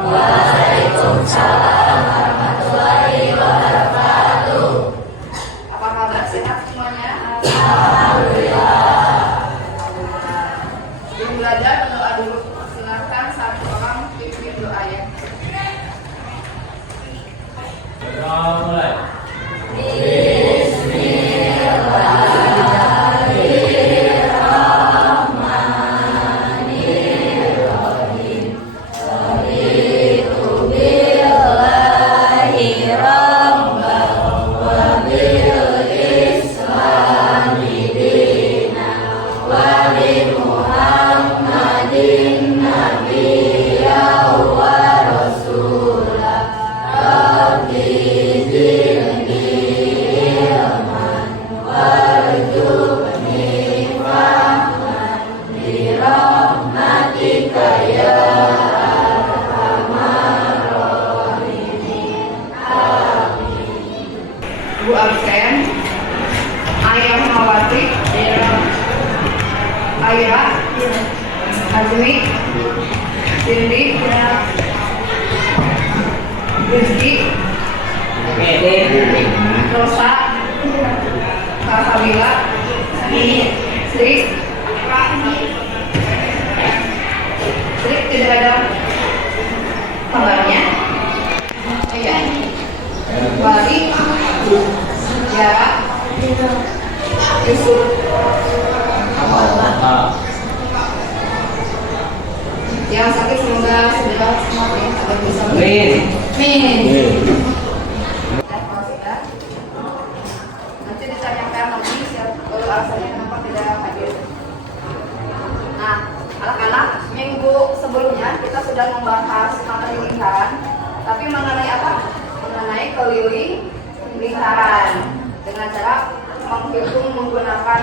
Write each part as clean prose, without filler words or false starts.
Waalaikumsalam warahmatullahi wabarakatuh. Apa kabar, sehat semuanya? Alhamdulillah. Yang belajar berdoa dulu. Silakan satu orang pimpin doa ya. Mulai. Bu absen, Ayah Mawati, Ayah, Azmi, Cindy, Rizky, Rosa, Kak Sabila, Sri, tidak ada kabarnya. Iya. Wali, Yara, Yusuf, yang sakit semoga segera sembuh ya, agar bisa. Amin. Nanti ditanyakan lagi alasannya kenapa tidak hadir. Nah, anak-anak, minggu sebelumnya kita sudah membahas materi lingkaran, tapi mengenai apa? Mengenai keliling lingkaran dengan cara menghitung menggunakan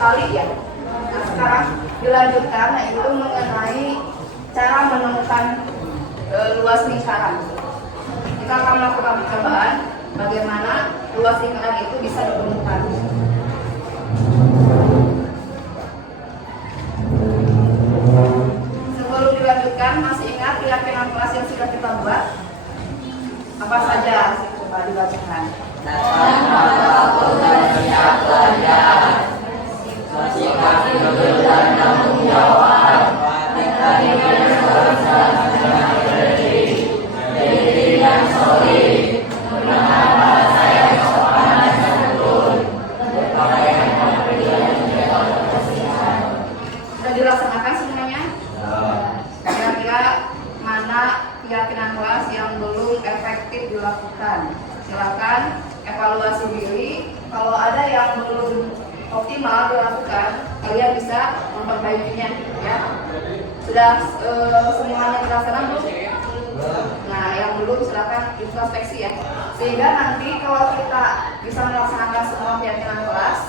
kali ya. Nah, sekarang dilanjutkan yaitu mengenai cara menemukan luas lingkaran. Kita akan melakukan percobaan bagaimana luas lingkaran itu bisa ditemukan. Sebelum dilanjutkan, masih ingat keyakinan kelas yang sudah kita buat? Apa saja? Coba dibacakan. Sudah dilaksanakan semuanya? Kira-kira mana keyakinan kelas yang belum efektif dilakukan? Silakan evaluasi diri. Kalau ada yang belum optimal dilakukan, kalian bisa memperbaikinya ya. Sudah semuanya terlaksana belum? Nah, yang belum silakan introspeksi ya. Sehingga nanti kalau kita bisa melaksanakan semua keyakinan kelas,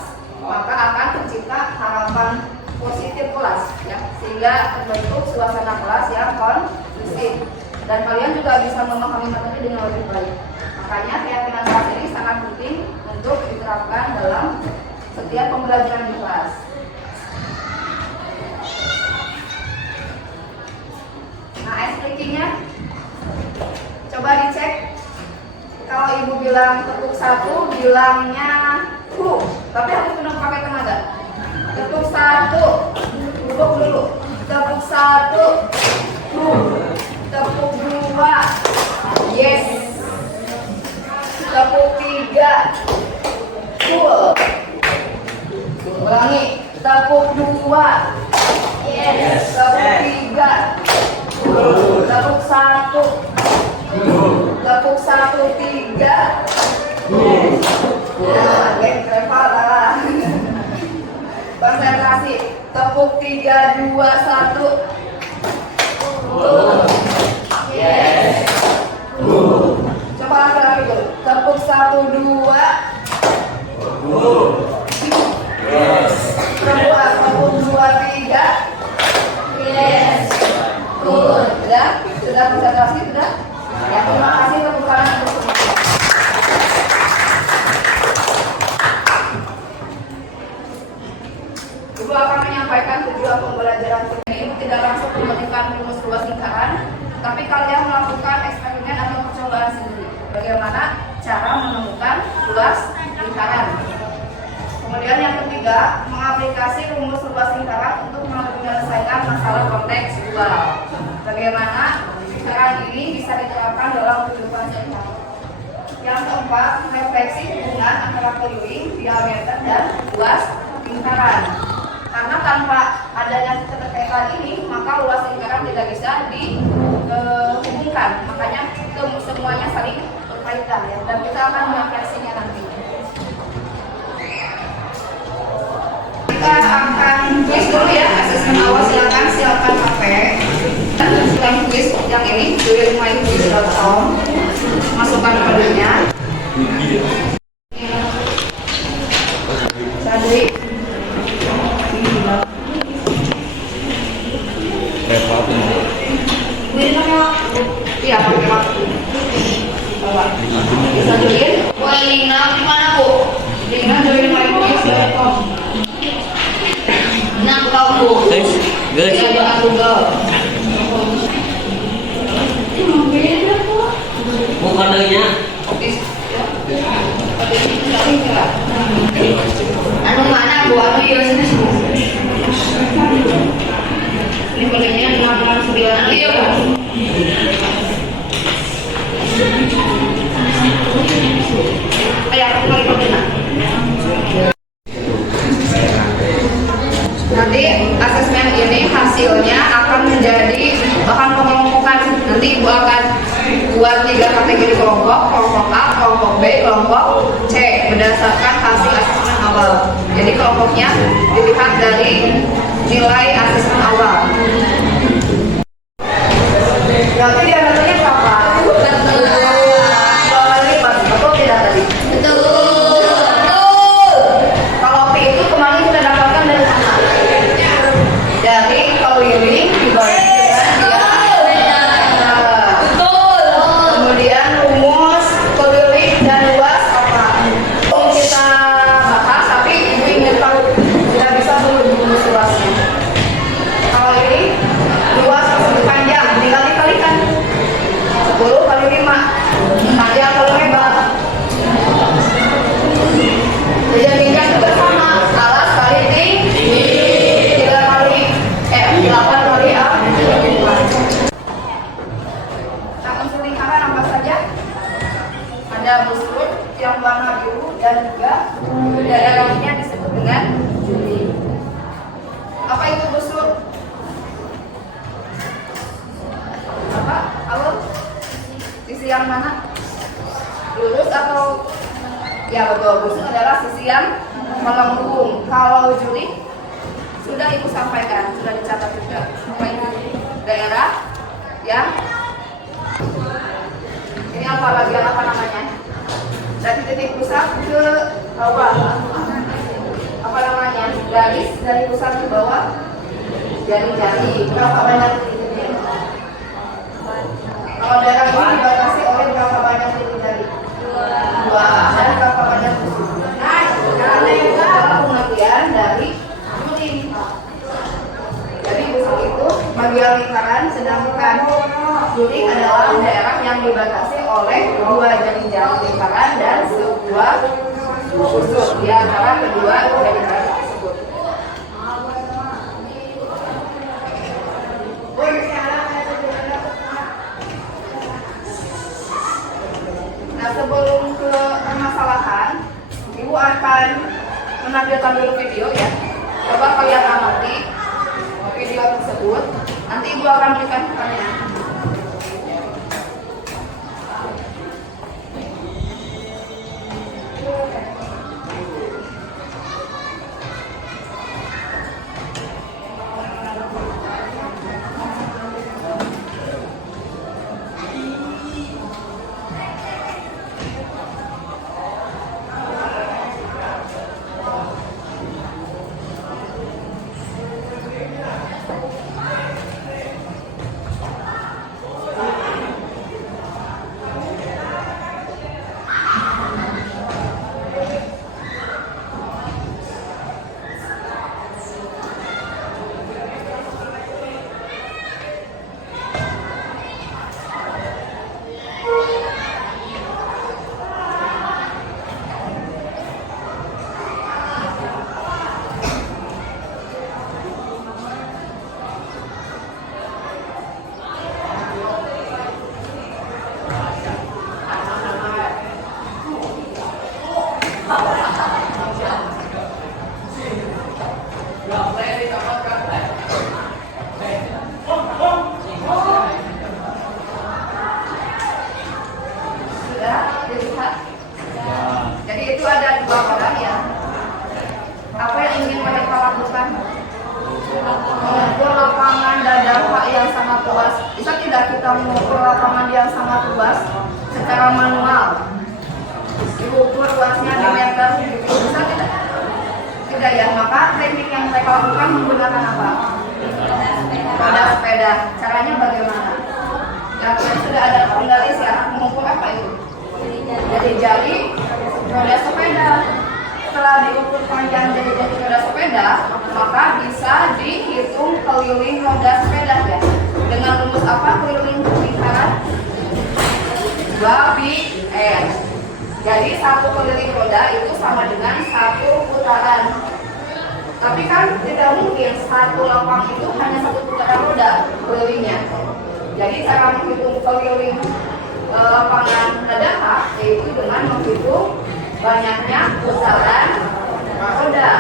maka akan tercipta harapan positif kelas ya. Sehingga terbentuk suasana kelas yang kondusif dan kalian juga bisa memahami materi dengan lebih baik. Makanya keyakinan kelas ini sangat penting untuk diterapkan dalam setiap pembelajaran di kelas. Nah, SPK-nya coba dicek. Kalau ibu bilang tepuk satu, bilangnya hu, tapi harus benar pakai tenaga. Tepuk satu, duduk dulu. Tepuk satu, hu. Tepuk dua, yes. Tepuk tiga, cool. Ulangi, tepuk dua, yes. Tepuk tiga, cool. Tepuk satu, tepuk satu tiga, nah, lah. Konsentrasi, tepuk tiga dua satu, yes. Coba lagi dulu, tepuk satu dua, yes. Tepuk dua tiga, yes. Sudah konsentrasi sudah. Ya, terima kasih tepuk tangan untuk semuanya. Ibu akan menyampaikan tujuan pembelajaran ini tidak langsung menemukan rumus luas lingkaran, tapi kalian melakukan eksperimen atau percobaan sendiri. Bagaimana cara menemukan luas lingkaran? Kemudian yang ketiga, mengaplikasi rumus luas lingkaran untuk menyelesaikan masalah kontekstual. Bagaimana cara ini bisa diterapkan dalam kehidupan sehari-hari? Yang keempat, refleksi hubungan antara keliling, diameter, dan luas lingkaran. Karena tanpa adanya keterkaitan ini, maka luas lingkaran tidak bisa dihubungkan. Makanya semuanya saling berkaitan ya. Dan kita akan merefleksinya nanti. Kita akan kuis dulu ya, asesmen awal silakan pakai. Silakan kuis yang ini dari myquiz.com. Masukkan kodenya. Sadri. Iya, pakai waktu. Bawa. Bisa join. Wah, Lina di mana, Bu? Lina join myquiz.com. Nah, aku tahu, Bu. Guys. Ya, jangan Google. Bukan lagi anu mana Bu? Anu ya sini. Ini kodenya 669. Iya, Bu. Ayo, aku lagi kodenya. Nanti asesmen ini hasilnya akan pengelompokan. Nanti Ibu akan buat 3 kategori kelompok A, kelompok B, kelompok C berdasarkan hasil asesmen awal. Jadi kelompoknya dilihat dari nilai asesmen awal. Berarti dia datanya berapa? Betul. Betul tidak tadi? Betul. Kalau P itu kemarin kita dapatkan dari mana? Dari keliling dibagi dengan diameter. Kemudian rumus keliling dan luas apa? Kita bahas, tapi Ibu ingin tahu tidak bisa belum rumus luasnya. Kalau ini luas tersebut panjang, tinggal dikalikan 10 kali 5. Panjang kalau lebar. Dijadikan juga sama, alas kali tinggi 8 kali A. Nah, unsur lingkaran apa saja? Ada busur yang warna biru dan juga daerahnya disebut dengan juli. Apa itu busur? Apa? Halo? Sisi yang mana? Lurus atau? Ya betul, busur adalah sisi yang melengkung. Kalau juli sudah Ibu sampaikan, sudah dicatat juga. Apa itu? Daerah yang ini apa bagian apa namanya? Dari titik pusat ke bawah. Apa namanya? Garis dari pusat ke bawah. Jari-jari. Berapa banyak titiknya? Kalau daerah ini dibatasi oleh berapa banyak titik jari? 2. Dan berapa banyak busur? Nah, karena itu adalah pengertian dari juli. Jadi busur itu bagian lingkaran, sedangkan juli adalah daerah yang dibatasi oleh 2 jari-jari lingkaran dan sebuah busur di antara kedua jari-jari tersebut. Nah, sebelum ke permasalahan, Ibu akan menampilkan dulu video ya. Coba kalian amati video tersebut. Nanti Ibu akan berikan pertanyaan. kita mengukur lapangan yang sangat luas secara manual, diukur luasnya di meter, bisa tidak? Tidak ya, maka teknik yang mereka lakukan menggunakan apa? Roda sepeda. Caranya bagaimana? Ya, sudah ada penggaris ya, mengukur apa itu? Dari jari roda sepeda. Setelah diukur panjang dari jari roda sepeda, maka bisa dihitung keliling roda sepeda ya. Dengan rumus apa keliling lingkaran? 2pi r. Jadi satu keliling roda itu sama dengan satu putaran. Tapi kan tidak mungkin satu lapang itu hanya satu putaran roda kelilingnya. Jadi cara menghitung keliling lapangan dadakan yaitu dengan menghitung banyaknya putaran roda.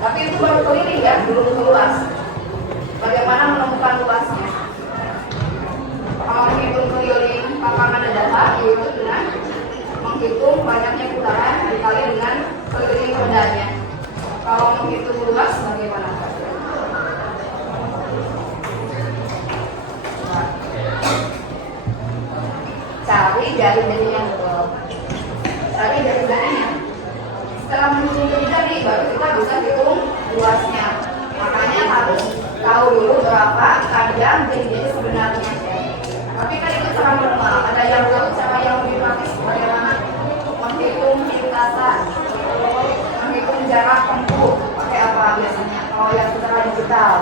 Tapi itu baru keliling ya, belum luas. Bagaimana menemukan luasnya? Kalau menghitung keliling lapangan dadakan yaitu dengan menghitung banyaknya putaran dikali dengan keliling rodanya. Kalau menghitung luas bagaimana? Cari jari-jarinya betul. Cari jari-jarinya. Setelah menghitung jari-jari baru kita bisa hitung luasnya. Makanya harus tahu dulu berapa panjang jari-jari sebenarnya. Tapi kan itu cara manual. Ada yang tahu cara yang lebih praktis bagaimana menghitung lintasan, menghitung jarak tempuh. Pakai apa biasanya? Kalau yang secara digital,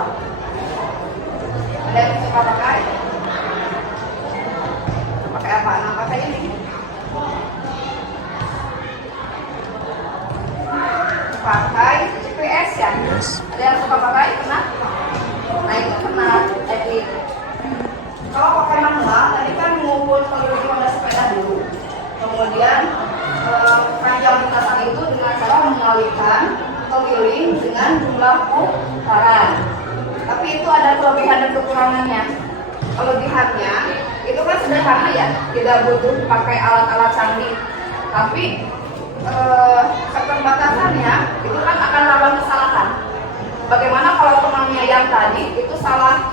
ada yang suka pakai? Pakai apa? Nah, pakai ini. Pakai GPS ya. Ada yang suka pakai? Pernah? Nah itu pernah teknik. Kalau pakai manual, tadi kan mengukur keliling roda sepeda dulu. Kemudian panjang lintasan itu dengan cara mengalihkan keliling dengan jumlah putaran. Tapi itu ada kelebihan dan kekurangannya. Kelebihannya itu kan sederhana ya, tidak butuh pakai alat-alat canggih. Tapi keterbatasannya itu kan akan rawan kesalahan. Bagaimana kalau temannya yang tadi itu salah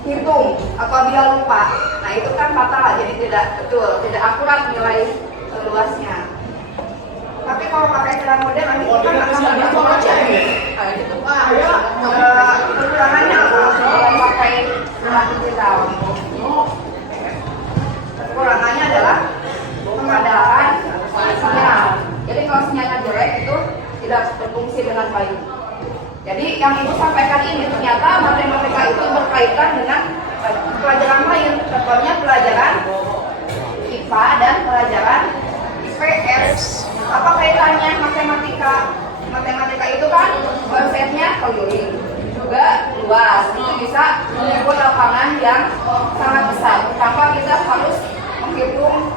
hitung atau dia lupa? Nah itu kan fatal, jadi tidak betul, tidak akurat nilai luasnya. Tapi kalau pakai cara modern itu kan akan lebih cepat ya. Kekurangannya kalau pakai cara digital. Kekurangannya adalah kepadatan sinyal. Jadi kalau sinyalnya jelek itu tidak berfungsi dengan baik. Jadi yang ibu sampaikan ini ternyata matematika itu berkaitan dengan pelajaran lain, contohnya pelajaran IPA dan pelajaran IPS. Apa kaitannya matematika? Matematika itu kan konsepnya keliling, juga luas. Itu bisa mengukur lapangan yang sangat besar. Tanpa kita harus menghitung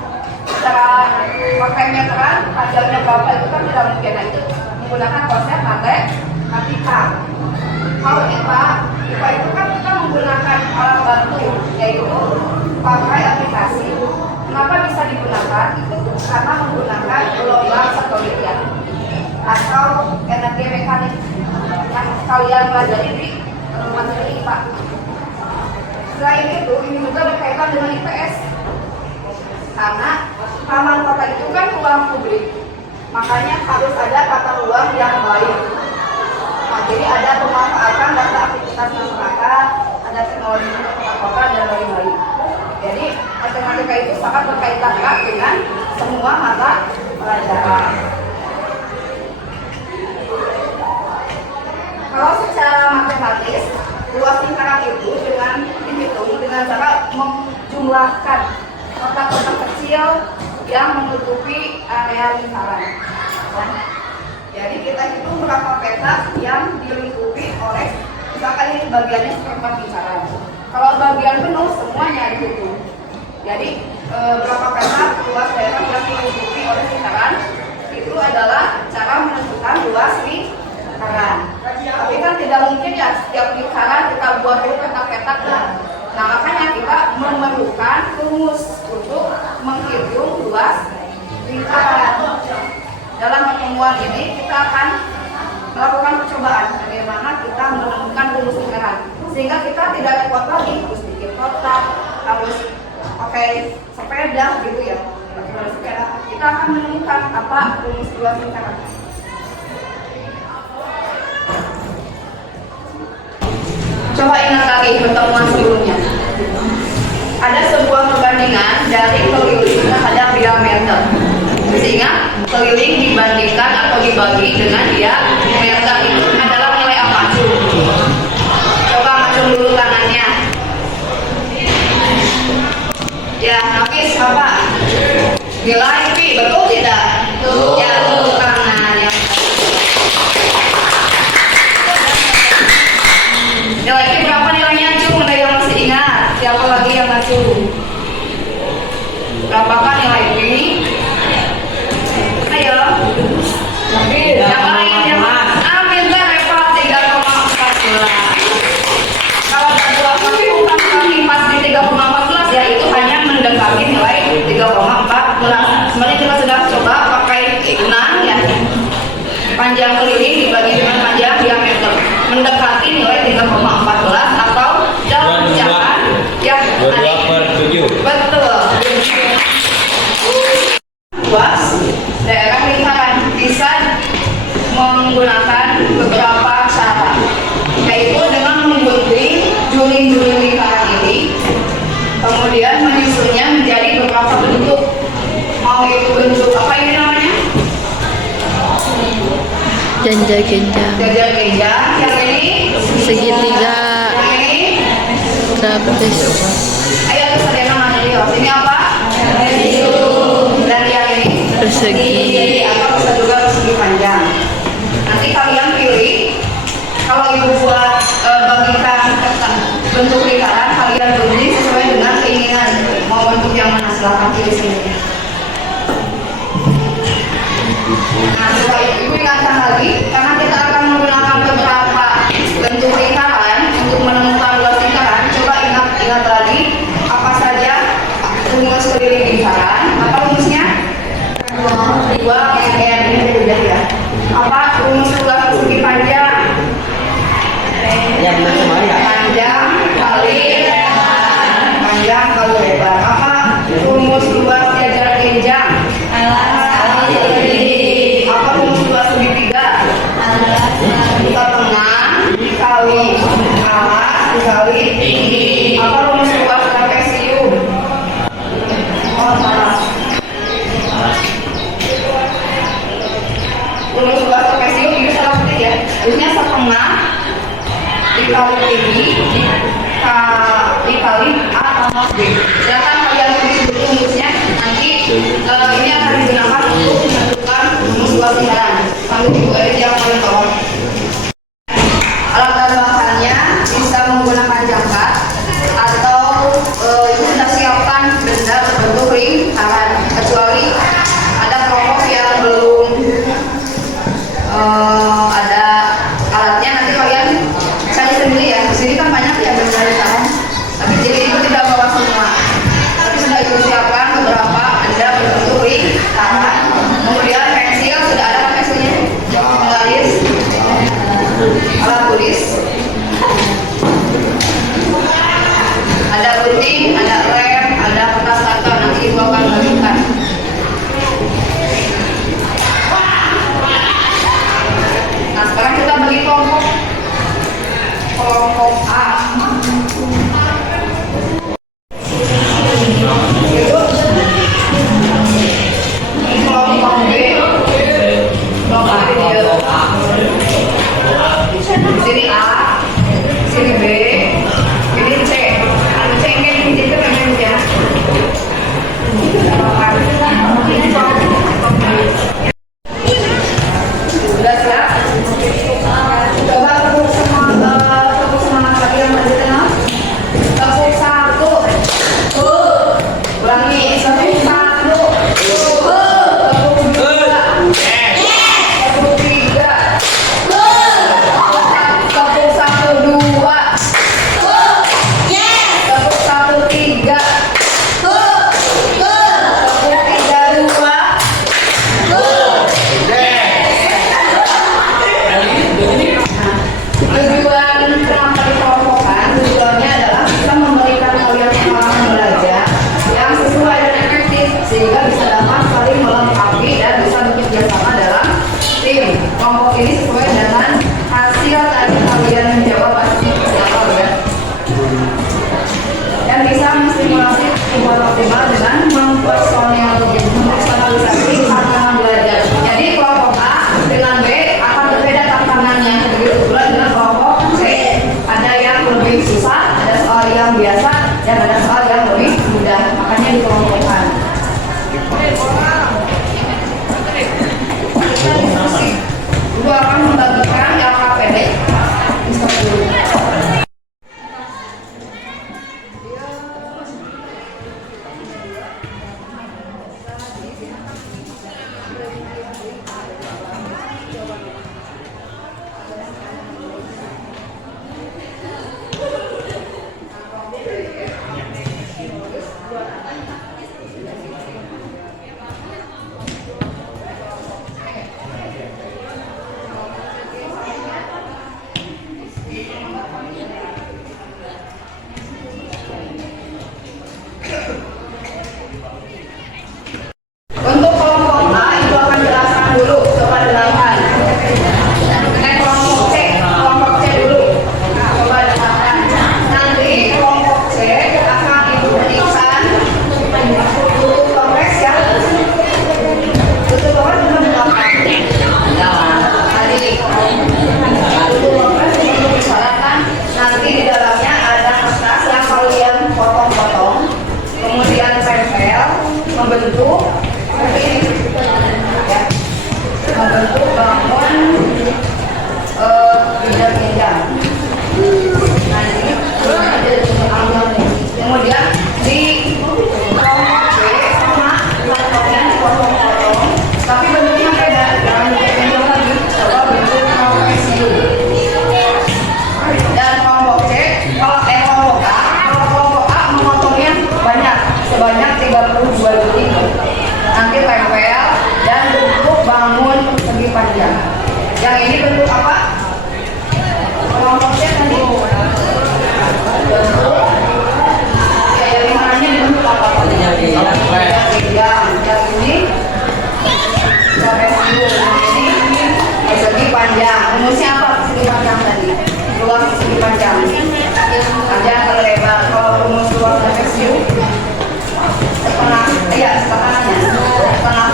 secara pakai meteran, panjangnya berapa itu kan tidak mungkin. Nah, itu menggunakan konsep matematika. Kalau IPA itu kan kita menggunakan alat bantu, yaitu pakai aplikasi. Kenapa bisa digunakan? Itu karena menggunakan gelombang satelit atau energi mekanik yang kalian pelajari di materi IPA. Selain itu, ini juga berkaitan dengan IPS. Karena taman kota itu kan ruang publik, makanya harus ada tata ruang yang baik. Nah, jadi ada pemanfaatan data aktivitas masyarakat, ada teknologi kota dan lain-lain. Jadi matematika itu sangat berkaitan erat dengan semua mata pelajaran. Kalau secara matematis, luas lingkaran itu dengan dihitung dengan cara menjumlahkan kotak-kotak kecil yang menutupi area lingkaran. Jadi kita hitung berapa petak yang dilingkupi oleh, misalkan ini bagiannya seperempat lingkaran. Kalau bagian penuh semuanya dihitung. Jadi berapa petak luas daerah yang dilingkupi oleh lingkaran itu adalah cara menentukan luas lingkaran. Tapi kan tidak mungkin ya setiap lingkaran kita buat petak-petak kan. Nah makanya kita memerlukan rumus untuk menghitung luas lingkaran. Dalam pertemuan ini kita akan melakukan percobaan bagaimana kita menemukan rumus lingkaran sehingga kita tidak repot lagi harus bikin kotak, harus pakai sepeda gitu ya. Pakai sepeda. Kita akan menemukan apa rumus luas lingkaran. Coba ingat lagi pertemuan sebelumnya. Ada sebuah perbandingan dari keliling terhadap diameter. Sehingga keliling dibandingkan atau dibagi dengan diameter itu adalah nilai apa? Coba ngacung dulu tangannya. Ya, Nafis apa? Nilai P, betul tidak? Betul. Ya, tepuk tangan ya. Nilai P berapa nilainya, Cung? Ada yang masih ingat? Siapa lagi yang ngacung? Berapakah nilai P? Ayo. Yang lain yang ambil Reva 3,14. Kalau kedua kali bukan kami pasti 3,14 ya, itu hanya mendekati nilai 3,14. Sebenarnya kita sudah coba pakai hitungan ya. Panjang keliling dibagi dengan panjang diameter mendekati nilai 3,14 atau dalam ucapan ya 22/7. betul. Luas daerah lingkaran bisa menggunakan beberapa cara, yaitu dengan menggunting juling-juling lingkaran ini, kemudian menyusunnya menjadi beberapa bentuk. Mau itu bentuk apa ini namanya? Genjang-genjang, Genjang-genjang. Yang ini segitiga, yang ini trapez, ayo terus ada yang namanya dia. Ini apa? Dan yang ini persegi, atau bisa juga persegi panjang. Nanti kalian pilih. Kalau ibu buat bagikan bentuk lingkaran, kalian gunting sesuai dengan keinginan. Mau bentuk yang mana, silahkan pilih sini. Nah, coba ibu ingatkan lagi, karena kita akan menggunakan beberapa bentuk lingkaran untuk menemukan luas lingkaran. Coba ingat lagi apa saja rumus keliling lingkaran. Apa rumusnya? Dua ini udah ya. Apa rumus luas persegi panjang? Panjang kali panjang kali lebar. Apa rumus luas jajar genjang? Apa rumus luas segitiga? Kita tengah dikali alas dikali tinggi. Apa rumus luas trapesium? Oh, salah. Rumus luas trapesium itu sehingga bisa dapat saling melengkapi dan bisa bekerja sama dalam tim. Kelompok ini sesuai dengan hasil tadi kalian menjawab pasti siapa ya. Dan bisa menstimulasi sebuah optimal dengan mempersonalisasi tantangan belajar. Jadi kelompok A dengan B akan berbeda tantangannya. Begitu pula dengan kelompok C. Ada yang lebih susah, ada soal yang biasa, dan ada soal yang lebih mudah. Makanya dikelompokkan. Kita diskusi. Dulu akan membagikan LKPD. Diskusi dulu. Untuk kelompok A itu akan jelaskan dulu kepada dengarkan. Kelompok C dulu. Nah, coba dengarkan. Nanti kelompok C akan ibu berikan tutup kompleks ya. Tutup kompleks cuma dengarkan. Tadi tutup kompleks untuk disyaratkan. Nanti di dalamnya ada kertas yang kalian potong-potong, kemudian tempel, membentuk ya, membentuk bangun bidang-bidang. Nanti kemudian di kelompok B sama kelompoknya dipotong-potong, tapi bentuknya beda. Jangan bentuk lagi, coba bentuk trapesium. Dan kelompok C, kelompok A, kalau kelompok A memotongnya banyak, sebanyak 32 detik. Nanti tempel dan bentuk bangun segi panjang. Yang ini bentuk apa? Kelompoknya tadi bentuk ya, yang mananya bentuk apa? Yang ini trapesium, ini segi panjang. Rumusnya apa segi panjang tadi? Luas segi panjang. Panjang kali lebar. Kalau rumus luas trapesium setengahnya setengah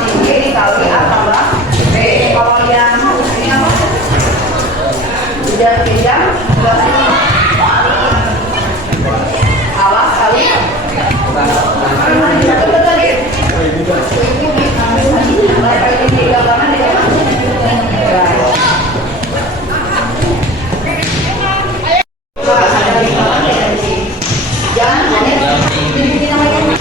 tinggi dikali A tambah B. Kalau yang ini apa? Bidang-bidang luas ini alas kali betul tadi. Ini gambaran di mana? Jangan hanya ini namanya.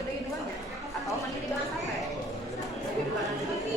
dari duanya atau nanti dibilang sampai jadi dua nanti lagi di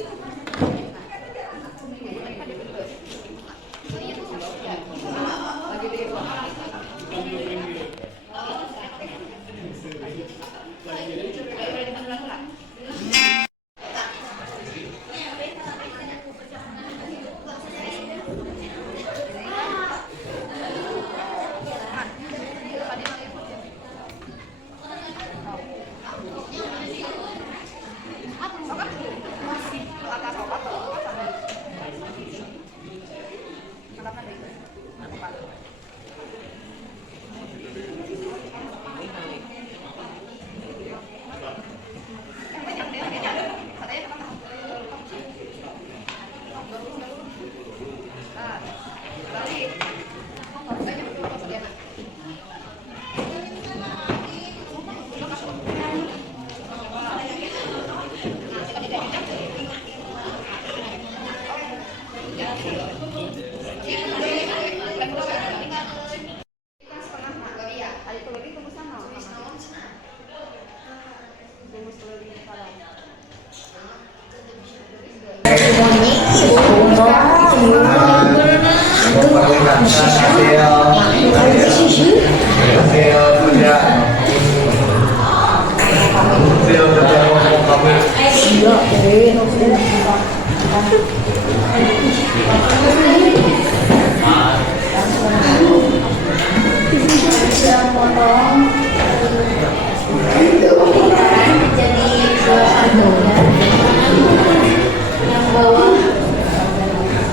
yang bawah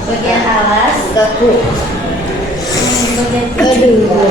bagian alas kaku bagian aduh.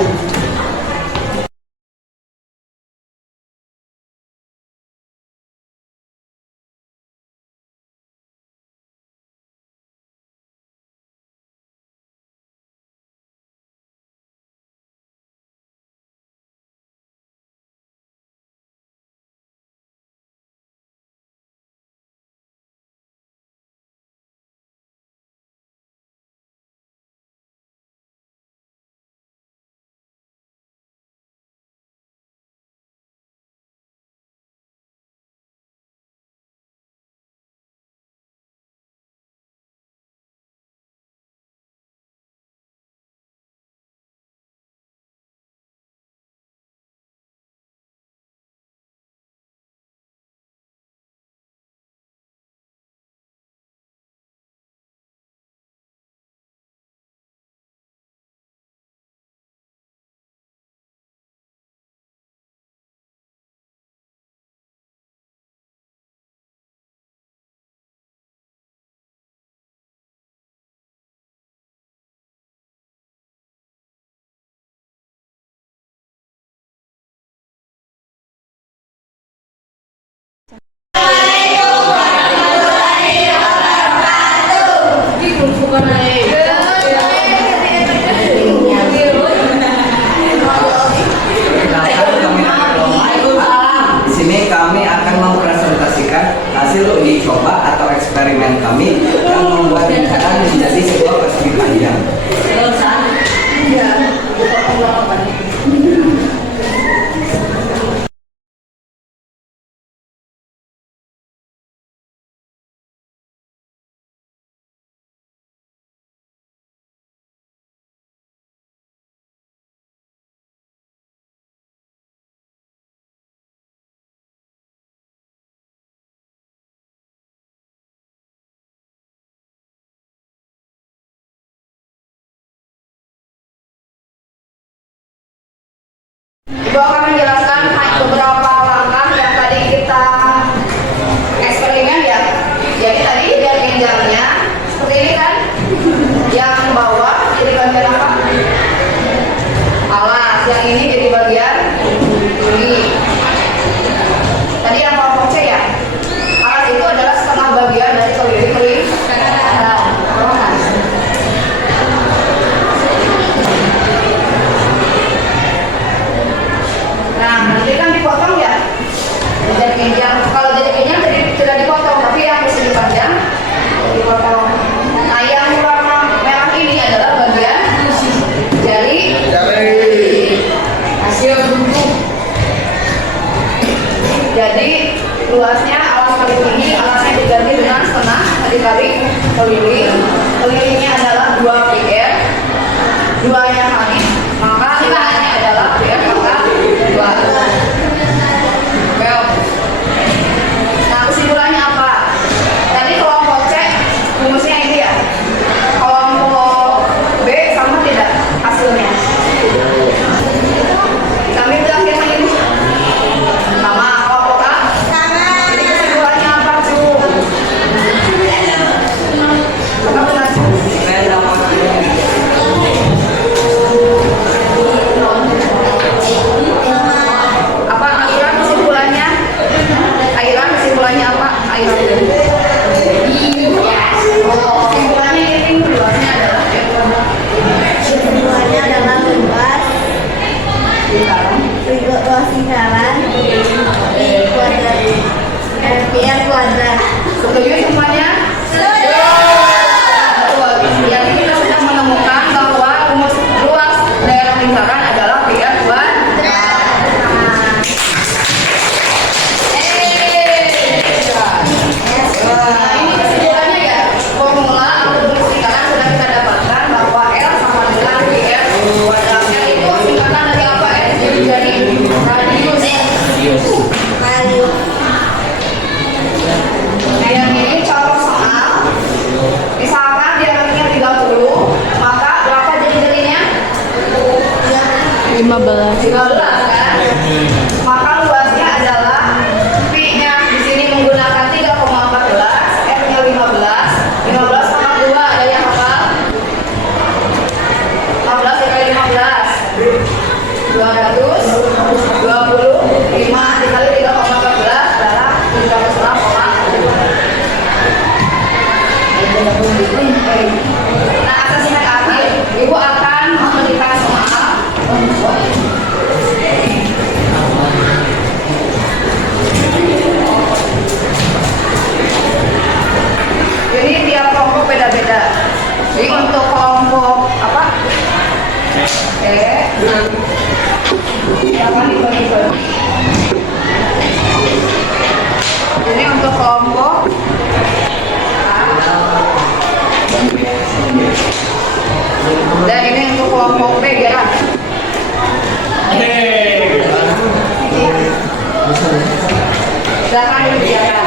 Di sini kami akan mempresentasikan hasil uji coba atau eksperimen kami yang membuat rencana menjadi sebuah persegi panjang. Ibu akan menjelaskan beberapa langkah yang tadi kita eksperimen ya. Jadi tadi lihat ginjalnya seperti ini kan. Yang bawah jadi bagian apa? Alas. Yang ini jadi bagian ini. Tadi yang kelompok C ya. Alas itu adalah setengah bagian dari keliling kanan. Nah, nanti kan dipotong 15. 15 kan? Maka luasnya adalah P-nya di sini menggunakan 3,14, F-nya 15. 15 sama 2 ada yang hafal? 15 dikali 15 225 dikali 3,14 adalah 306,2. Nah, asesmen akhir Ibu akan memberikan soal. Ini tiap kelompok beda-beda. Jadi untuk kelompok apa? Akan dibagi-bagi. Ini untuk kelompok A. Dan ini untuk kelompok B ya. Silahkan dikerjakan.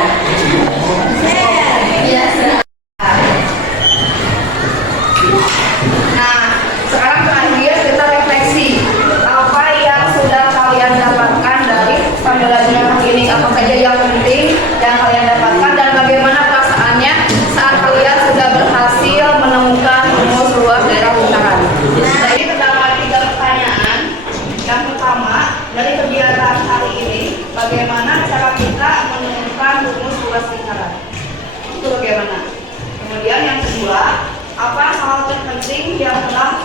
Nah, sekarang terakhir kita refleksi apa yang sudah kalian dapatkan dari pembelajaran hari ini, apa saja yang penting yang kalian dapatkan dan bagaimana perasaannya saat kalian sudah berhasil menemukan rumus luas daerah lingkaran. Jadi terdapat 3 pertanyaan. Yang pertama, dari kegiatan hari ini, bagaimana cara kita menemukan rumus luas lingkaran? Itu bagaimana? Kemudian yang kedua, apa hal terpenting yang telah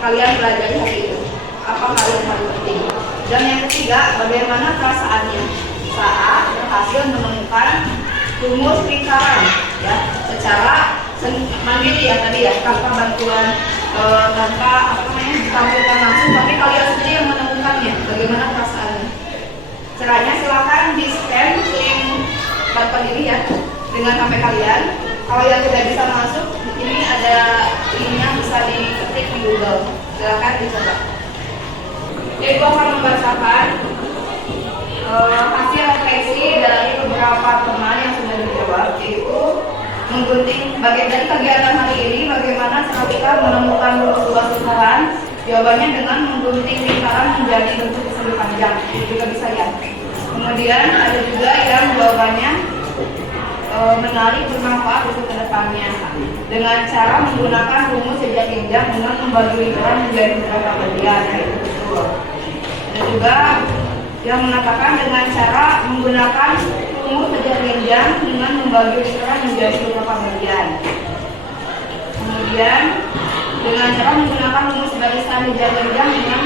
kalian pelajari hari itu? Apa hal yang paling penting? Dan yang ketiga, bagaimana perasaannya saat berhasil menemukan rumus lingkaran ya secara mandiri ya tadi ya, tanpa bantuan tanpa apa namanya ditampilkan langsung, tapi kalian sendiri yang menemukannya. Bagaimana perasaannya? Caranya silakan di scan link button ini ya dengan HP kalian. Kalau yang tidak bisa masuk, ini ada linknya bisa diketik di Google. Silakan dicoba. Jadi gua akan membacakan hasil refleksi dari beberapa teman yang sudah dijawab, yaitu menggunting bagian dari kegiatan hari ini bagaimana cara kita menemukan rumus luas lingkaran. Jawabannya dengan menggunting lingkaran menjadi bentuk persegi panjang, juga bisa ya. Kemudian ada juga yang jawabannya menarik bermanfaat untuk kedepannya dengan cara menggunakan rumus jenjang-jenjang dengan membagi lingkaran menjadi beberapa bagian. Itu betul. Dan juga yang mengatakan dengan cara menggunakan rumus jenjang-jenjang dengan membagi lingkaran menjadi beberapa bagian. Kemudian dengan cara menggunakan rumus barisan jenjang-jenjang dengan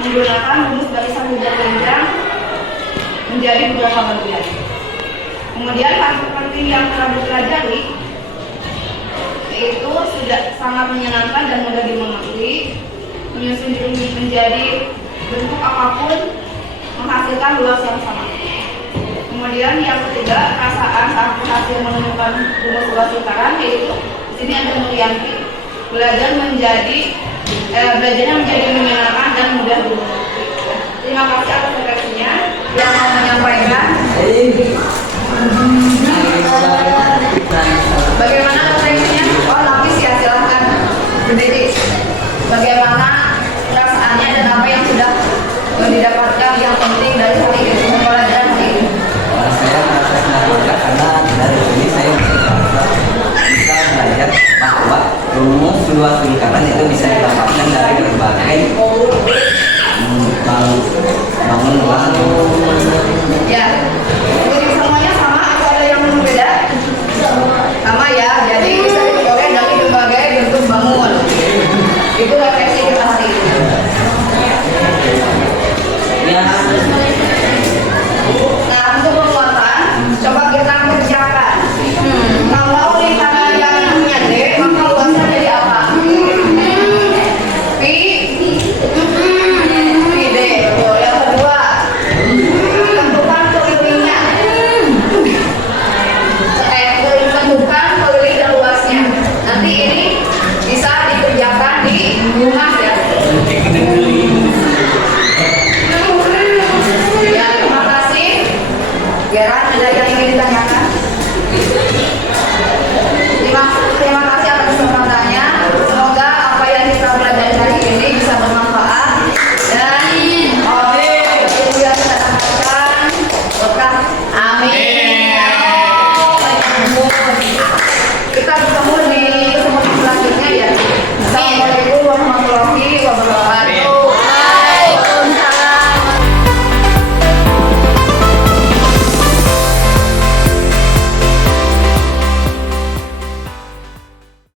menggunakan rumus barisan jenjang-jenjang menjadi beberapa bagian. Kemudian hal terpenting yang telah dipelajari yaitu sudah sangat menyenangkan dan mudah dimengerti, menyusun rumus menjadi bentuk apapun menghasilkan luas yang sama. Kemudian yang ketiga, perasaan saat berhasil menemukan rumus luas lingkaran, yaitu di sini ada Nuryanti, belajarnya menjadi menyenangkan dan mudah dimengerti. Terima kasih atas refleksinya. Yang mau menyampaikan, bagaimana refleksinya? Oh, Nafis ya, silahkan berdiri. Bagaimana perasaannya dan apa yang sudah didapatkan yang penting dari hari ini, pembelajaran hari ini? Saya merasa senang juga karena dari sini saya bisa belajar bahwa rumus luas lingkaran itu bisa didapatkan dari berbagai